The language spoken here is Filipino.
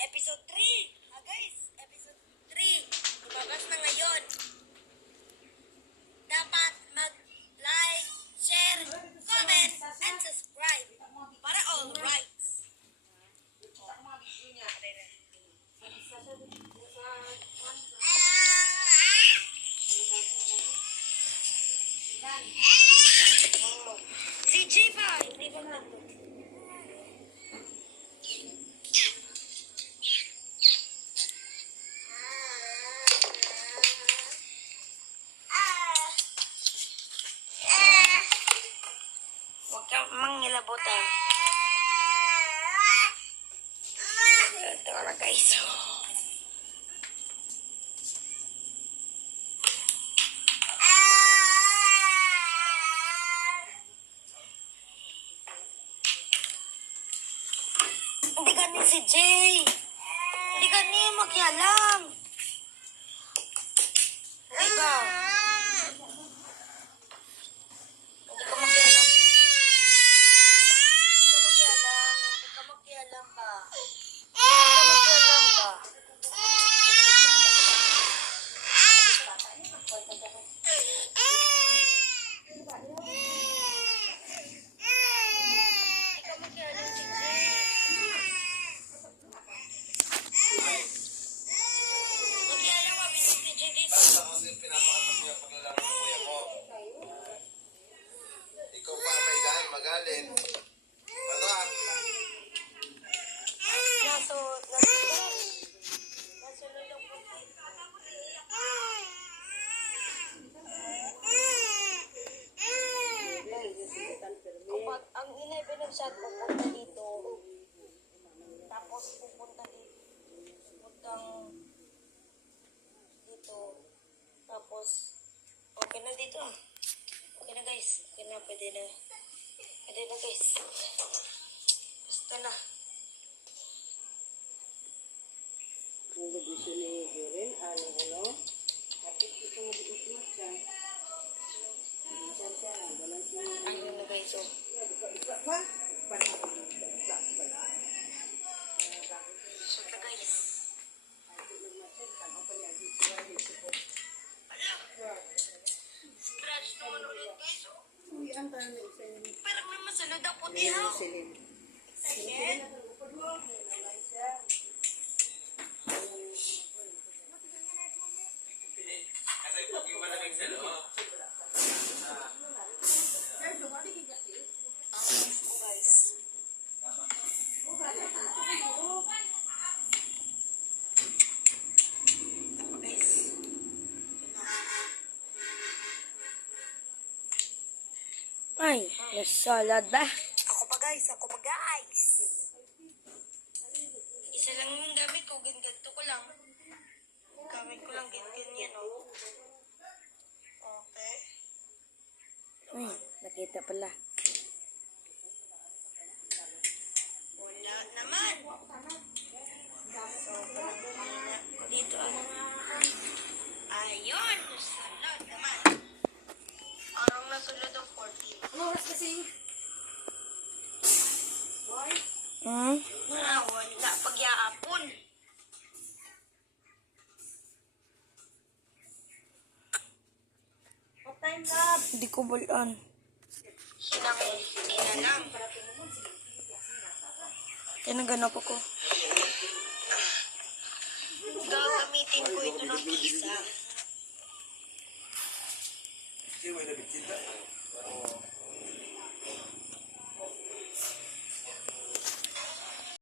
Episode 3. Guys, episode 3. Lumabas na ngayon. Dapat mag-like, share, comment, and subscribe para all rights. Si Jiva, hindi ba nandun? Huwag kang mangilabot ah. Ito na guys. Hindi ganyan si Jay. Hindi ganyan makialam. Diba? Hindi ka makialam. Hindi ka makialam ba? Ikaw pa may dahil magalit. Ano ah? Nasunod lang po. Kapag ang inay pinag-shot, pupunta dito. Tapos pupunta dito. Pupuntang dito. Tapos, okay na dito ah. Okay na guys. Okay na, pwede na. Pwede na guys. Basta na. Ang gabisyo ni Jeren, ano, kapit ito nga bigos siya. Ayun na guys, oh. Shot na guys. Scratch naman ulit guys, oh. Parang may masunod ang puti ha. Excited? Guys. Guys. Ay, nasalad ba? Ako pa guys. Isa lang yung gamit ko, ganito ko lang. Gamit ko lang ganyan, oh. Okay. Ay, nakita pala. Wala naman. So, pagpapahina ko dito, ayun, nasulod naman. Parang nasulod ang 14. Ano oras kasi? Boy? Wala pagyaapon. What time lab? Hindi ko balaan. Sinang inalam. Tinaganap ako. Gagamitin ko ito ng pizza.